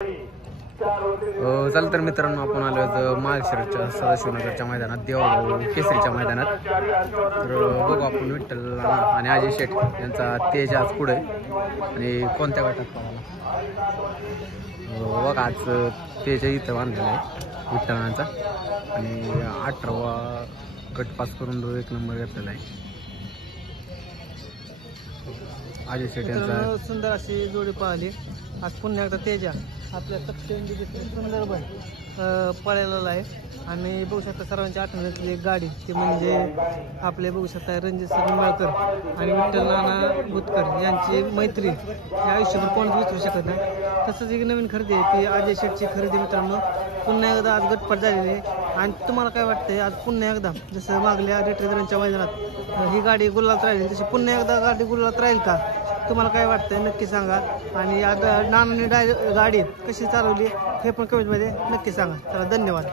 चल तर मित्रांनो, आपण आलो आहोत माळशिरसच्या सदाशिवनगरच्या मैदानात, देवभाऊ केसरीच्या मैदानात. तर बघू आपण विठ्ठल आणि अजय शेठ यांचा तेज आज पुढे आणि कोणत्या गटात पाहायला बघा. आज तेज इथं बांधलेला आहे विठ्ठलांचा आणि 18वा गट पास करून 1 नंबर घेतलेला आहे. अजय शेठ यांचा सुंदर अशी जोडी पाहिली आज पुन्हा एकदा तेजा आपल्या सप्टेंबर सुंदर बन पळालेला आहे. आणि बघू शकता सर्वांच्या आठवणीतली एक गाडी ती म्हणजे आपले बघू शकता रणजित सर निंबाळकर आणि विठ्ठल नाना भूतकर यांची मैत्री या आयुष्यभर कोणच विसरू शकत नाही. तसंच एक नवीन खरेदी आहे ती अजय शेठची खरेदी. मित्रांनो पुन्हा एकदा आज गटपाट झालेली आहे. आणि तुम्हाला काय वाटतंय आज पुन्हा एकदा जसं मागल्या रेटरेदरांच्या मैदानात ही गाडी गुलालात राहिली तशी पुन्हा एकदा गाडी गुलालात राहील का, तुम्हाला काय वाटतंय नक्की सांगा. आणि आता नानाने गाडी कशी चालवली हे पण कमेंटमध्ये नक्की सांगा. चला धन्यवाद.